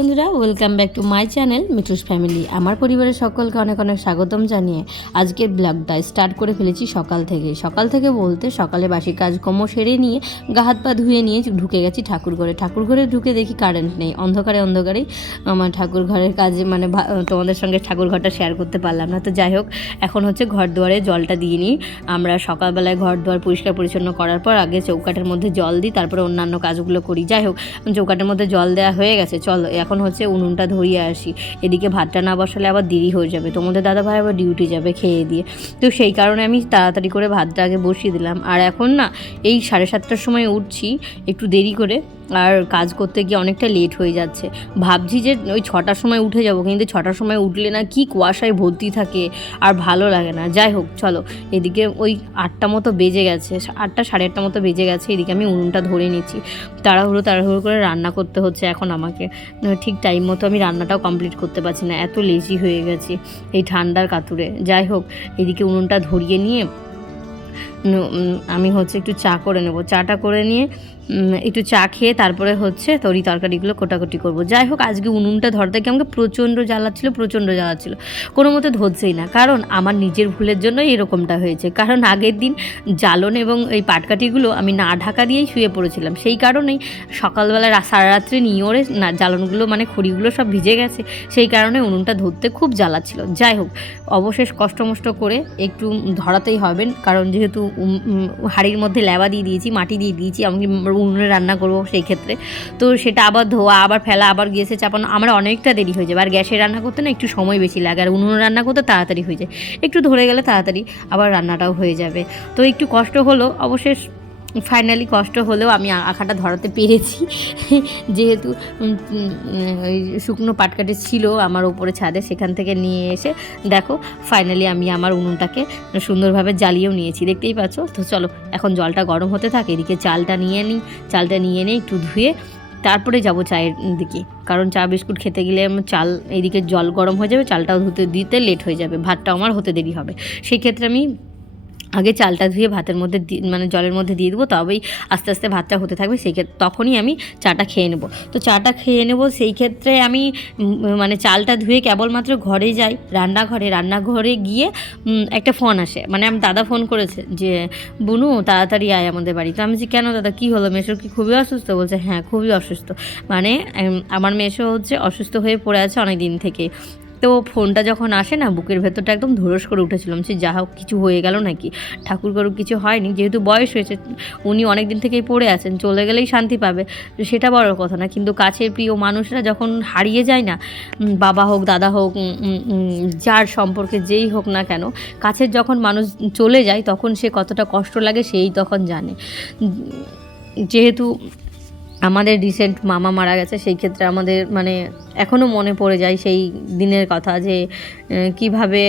el বন্ধুরা welcome back to my channel Mithu's family আমার পরিবারের সকলকে অনেক অনেক স্বাগতম জানিয়ে আজকের ব্লগটা স্টার্ট করে ফেলেছি সকাল থেকে। সকাল থেকে বলতে সকালে বাসি কাজকর্ম সেরে নিয়ে গা হাত পা ধুয়ে নিয়ে ঢুকে গেছি ঠাকুর ঘরে। ঠাকুর ঘরে ঢুকে দেখি কারেন্ট নেই। অন্ধকারে অন্ধকারেই আমার ঠাকুর ঘরের কাজে মানে তোমাদের সঙ্গে ঠাকুর ঘরটা শেয়ার করতে পারলাম না। তো যাই হোক, এখন হচ্ছে ঘর দুয়ারে জলটা দিয়ে নিই। আমরা সকালবেলায় ঘর দুয়ার পরিষ্কার পরিচ্ছন্ন করার পর আগে চৌকাটের মধ্যে জল দিই, তারপরে অন্যান্য কাজগুলো করি। যাই হোক চৌকাটের মধ্যে জল দেওয়া হয়ে গেছে। চল, এখন হচ্ছে উনুনটা ধরিয়ে আসি। এদিকে ভাতটা না বসালে আবার দেরি হয়ে যাবে। তোমাদের দাদা ভাই আবার ডিউটি যাবে খেয়ে দিয়ে। তো সেই কারণে আমি তাড়াতাড়ি করে ভাতটা আগে বসিয়ে দিলাম। আর এখন না, এই সাড়ে সাতটার সময় উঠছি একটু দেরি করে। আর কাজ করতে গিয়ে অনেকটা লেট হয়ে যাচ্ছে। ভাবছি যে ওই ছটার সময় উঠে যাব, কিন্তু ছটার সময় উঠলে না কি কুয়াশায় ভর্তি থাকে আর ভালো লাগে না। যাই হোক, চলো। এদিকে ওই আটটা মতো বেজে গেছে, আটটা সাড়ে আটটা মতো বেজে গেছে। এদিকে আমি উনুনটা ধরে নিচ্ছি। তাড়াহুড়ো তাড়াহুড়ো করে রান্না করতে হচ্ছে এখন আমাকে। ঠিক টাইম মতো আমি রান্নাটাও কমপ্লিট করতে পারছি না, এত লেজি হয়ে গেছে এই ঠান্ডার কাতুরে। যাই হোক, এদিকে উনুনটা ধরিয়ে নিয়ে আমি হচ্ছে একটু চা করে নেব। চাটা করে নিয়ে একটু চা খেয়ে তারপরে হচ্ছে তরি তরকারিগুলো কোটাকুটি করব। যাই হোক, আজকে উনুনটা ধরতে গিয়ে আমাকে প্রচণ্ড জ্বালাচ্ছিল প্রচণ্ড জ্বালাচ্ছিল। কোনো মতে ধরছেই না, কারণ আমার নিজের ভুলের জন্যই এরকমটা হয়েছে। কারণ আগের দিন জ্বালন এবং এই পাটকাঠিগুলো আমি না ঢাকা দিয়েই শুয়ে পড়েছিলাম। সেই কারণেই সকালবেলা সারা রাত্রে নিয়ে ওরে না, জ্বালনগুলো মানে খড়িগুলো সব ভিজে গেছে। সেই কারণে উনুনটা ধরতে খুব জ্বালাচ্ছিল। যাই হোক, অবশেষ কষ্টমষ্ট করে একটু ধরাতেই হবে কারণ যেহেতু হাঁড়ির মধ্যে লেবা দিয়ে দিয়েছি, মাটি দিয়ে দিয়েছি আমি উনুনে রান্না করব সেই ক্ষেত্রে। তো সেটা আবার ধোয়া, আবার ফেলা, আবার গ্যাসে চাপানো, আমার অনেকটা দেরি হয়ে যাবে। আর গ্যাসে রান্না করতে না একটু সময় বেশি লাগে। আর উনুনে রান্না করতে তাড়াতাড়ি হয়ে যায়। একটু ধরে গেলে তাড়াতাড়ি আবার রান্নাটাও হয়ে যাবে। তো একটু কষ্ট হলো, অবশেষ ফাইনালি কষ্ট হলেও আমি আঁকাটা ধরাতে পেরেছি। যেহেতু ওই শুকনো পাটকাঠি ছিল আমার ওপরে ছাদে, সেখান থেকে নিয়ে এসে দেখো ফাইনালি আমি আমার উনুনটাকে সুন্দরভাবে জ্বালিয়েও নিয়েছি। দেখতেই পাচ্ছ? তো চলো, এখন জলটা গরম হতে থাকে, এদিকে চালটা নিয়ে নিই। চালটা নিয়ে নিই একটু ধুয়ে তারপরে যাব চায়ের দিকে। কারণ চা, বিস্কুট খেতে গেলে চাল এইদিকে জল গরম হয়ে যাবে, চালটাও ধুতে, দিতে লেট হয়ে যাবে। ভাতটা আমার হতে দেরি হবে। সেই ক্ষেত্রে আমি আগে চালটা ধুয়ে ভাতের মধ্যে মানে জলের মধ্যে দিয়ে দেবো, তবেই আস্তে আস্তে ভাতটা হতে থাকবে, সেই ক্ষেত্রে তখনই আমি চাটা খেয়ে নেব। তো চাটা খেয়ে নেব, সেই ক্ষেত্রে আমি মানে চালটা ধুয়ে কেবলমাত্র ঘরে যাই, রান্নাঘরে রান্নাঘরে গিয়ে একটা ফোন আসে। মানে আমার দাদা ফোন করেছে যে, বুনু, তাড়াতাড়ি আয় আমাদের বাড়ি তো আমি যে কেন দাদা, কী হলো? মেশোর কি খুবই অসুস্থ? বলছে হ্যাঁ খুবই অসুস্থ। মানে আমার মেশো হচ্ছে অসুস্থ হয়ে পড়ে আছে অনেক দিন থেকে তো ফোনটা যখন আসে না, বুকের ভেতরটা একদম ধরস করে উঠেছিলাম। সে যা হোক, কিছু হয়ে গেল নাকি? ঠাকুর করুক কিছু হয়নি, যেহেতু বয়স হয়েছে, উনি অনেক দিন থেকেই পড়ে আছেন, চলে গেলেই শান্তি পাবে। সেটা বড় কথা না, কিন্তু কাছের প্রিয় মানুষরা যখন হারিয়ে যায় না বাবা হোক, দাদা হোক যার সম্পর্কে যেই হোক না কেন, কাছের যখন মানুষ চলে যায়, তখন সে কতটা কষ্ট লাগে, সেই তখন জানে। যেহেতু আমাদের রিসেন্ট মামা মারা গেছে, সেই ক্ষেত্রে আমাদের মানে এখনও মনে পড়ে যায় সেই দিনের কথা যে কীভাবে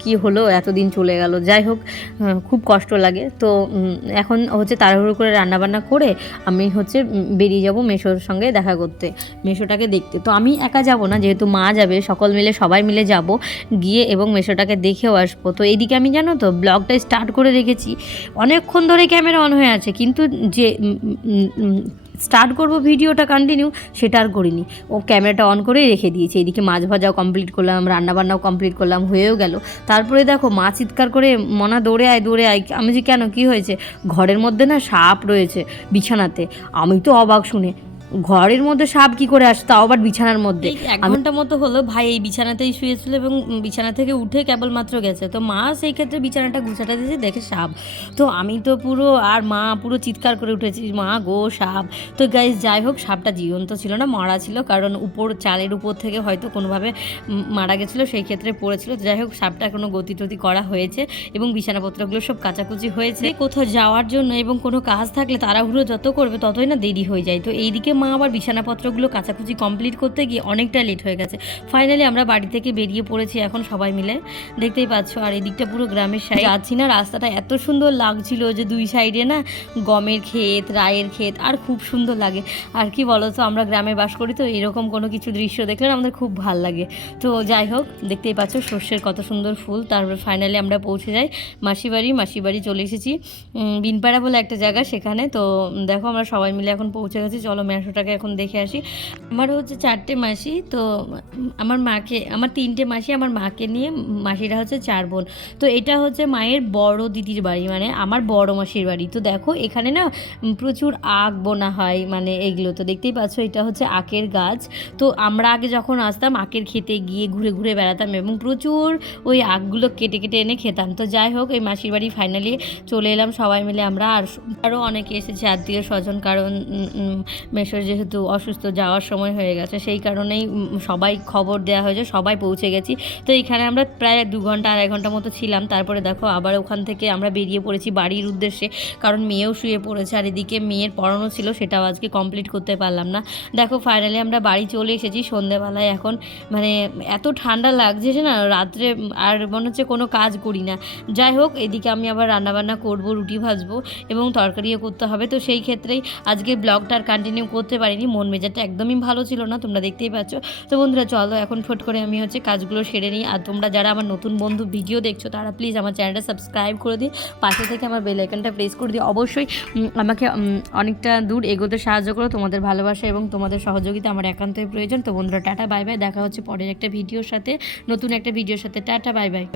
কি হলো, এতদিন চলে গেল। যাই হোক খুব কষ্ট লাগে। তো এখন হচ্ছে তাড়াহুড়ো করে রান্নাবান্না করে আমি হচ্ছে বেরিয়ে যাব মেশোর সঙ্গে দেখা করতে, মেশোটাকে দেখতে। তো আমি একা যাব না, যেহেতু মা যাবে, সকল মিলে, সবাই মিলে যাব, গিয়ে এবং মেশোটাকে দেখেও আসব। তো এইদিকে আমি জানো তো, ব্লগটা স্টার্ট করে রেখেছি। অনেকক্ষণ ধরে ক্যামেরা অন হয়ে আছে, কিন্তু যে স্টার্ট করব ভিডিওটা কন্টিনিউ সেটা আর করিনি। ও ক্যামেরাটা অন করেই রেখে দিয়েছে। এদিকে মাছ ভাজাও কমপ্লিট করলাম, রান্নাবান্নাও কমপ্লিট করলাম, হয়েও গেল। তারপরে দেখো, মা চিৎকার করে, মনা, দৌড়ে আয় দৌড়ে আয়। আমি যে, কেন? কি হয়েছে? ঘরের মধ্যে না সাপ রয়েছে বিছানাতে। আমি তো অবাক শুনে ঘরের মধ্যে সাপ কি করে আসে তাও আবার বিছানার মধ্যে। এক ঘণ্টা মতো হলো ভাই এই বিছানাতেই শুয়েছিল এবং বিছানা থেকে উঠে কেবলমাত্র গেছে। তো মা সেই ক্ষেত্রে বিছানাটা গুছাটা দিয়েছে দেখে সাপ। তো আমি তো পুরো আর মা পুরো চিৎকার করে উঠেছি মা গো সাপ। তো গাইজ যাই হোক সাপটা জীবন্ত ছিল না মারা ছিল কারণ উপর চালের উপর থেকে হয়তো কোনোভাবে মারা গেছিল সেই ক্ষেত্রে পড়েছিল। যাই হোক সাপটা কোনো গতি টতি করা হয়েছে এবং বিছানাপত্রগুলো সব কাচাকুচি হয়েছে। কোথাও যাওয়ার জন্য এবং কোনো কাজ থাকলে তাড়াহুড়ো যত করবে ততই না দেরি হয়ে যায়। তো এইদিকে মা আবার বিছানাপত্রগুলো কাচাকুচি কমপ্লিট করতে গিয়ে অনেকটা লেট হয়ে গেছে। ফাইনালি আমরা বাড়ি থেকে বেরিয়ে পড়েছি এখন সবাই মিলে। দেখতেই পাচ্ছ, আর এদিকটা পুরো গ্রামের সাইড যাচ্ছি না, রাস্তাটা এত সুন্দর লাগছিল যে দুই সাইডে না গমের ক্ষেত, রায়ের ক্ষেত, আর খুব সুন্দর লাগে। আর কি বলো তো আমরা গ্রামে বাস করি তো এরকম কোনো কিছু দৃশ্য দেখলে আমাদের খুব ভালো লাগে। তো যাই হোক, দেখতেই পাচ্ছ সর্ষের কত সুন্দর ফুল। তারপর ফাইনালি আমরা পৌঁছে যাই মাসিবাড়ি। মাসিবাড়ি চলে এসেছি বিনপাড়া বলে একটা জায়গা সেখানে। তো দেখো আমরা সবাই মিলে এখন পৌঁছে গেছি। চলো মেশো মাংসটাকে এখন দেখে আসি। আমার হচ্ছে চারটে মাসি, তো আমার মাকে, আমার তিনটে মাসি আমার মাকে নিয়ে মাসিরা হচ্ছে চার বোন। তো এটা হচ্ছে মায়ের বড় দিদির বাড়ি মানে আমার বড় মাসির বাড়ি। তো দেখো, এখানে না প্রচুর আখ বোনা হয় মানে এগুলো তো দেখতেই পাচ্ছ, এটা হচ্ছে আখের গাছ। তো আমরা আগে যখন আসতাম, আখের খেতে গিয়ে ঘুরে ঘুরে বেড়াতাম এবং প্রচুর ওই আখগুলো কেটে কেটে এনে খেতাম। তো যাই হোক, এই মাসির বাড়ি ফাইনালি চলে এলাম সবাই মিলে আমরা। আর আরও অনেকে এসেছে, আত্মীয় স্বজন, কারণ মেশোর যেহেতু অসুস্থ যাওয়ার সময় হয়ে গেছে, সেই কারণেই সবাই খবর দেওয়া হয়েছে, সবাই পৌঁছে গেছি। তো এখানে আমরা প্রায় দু ঘণ্টা, আড়াই ঘণ্টা মতো ছিলাম। তারপরে দেখো আবার ওখান থেকে আমরা বেরিয়ে পড়েছি বাড়ির উদ্দেশ্যে, কারণ মেয়েও শুয়ে পড়েছে আর এদিকে মেয়ের পড়ানো ছিল, সেটাও আজকে কমপ্লিট করতে পারলাম না। দেখো ফাইনালি আমরা বাড়ি চলে এসেছি সন্ধেবেলায় এখন মানে এত ঠান্ডা লাগছে যে না, রাত্রে আর মনে হচ্ছে কোনো কাজ করি না। যাই হোক, এদিকে আমি আবার রান্নাবান্না করব, রুটি ভাজবো এবং তরকারিও করতে হবে। তো সেই ক্ষেত্রেই আজকে ব্লগটা আর কন্টিনিউ করতে পারিনি, মন মেজাজটা একদমই ভালো ছিল না, তোমরা দেখতেই পাচ্ছ। তো বন্ধুরা, চলো এখন ফট করে আমি হচ্ছে কাজগুলো সেরে নিই। আর তোমরা যারা আমার নতুন বন্ধু ভিডিও দেখছ, তারা প্লিজ আমার চ্যানেলটা সাবস্ক্রাইব করে দিই পাশে থেকে আমার বেল প্রেস করে দিই অবশ্যই আমাকে অনেকটা দূর এগোতে সাহায্য করো তোমাদের ভালোবাসা এবং তোমাদের সহযোগিতা আমার একান্তই প্রয়োজন। তো বন্ধুরা, টাটা বাই বাই দেখা হচ্ছে পরের একটা ভিডিওর সাথে, নতুন একটা ভিডিওর সাথে। Tata bye bye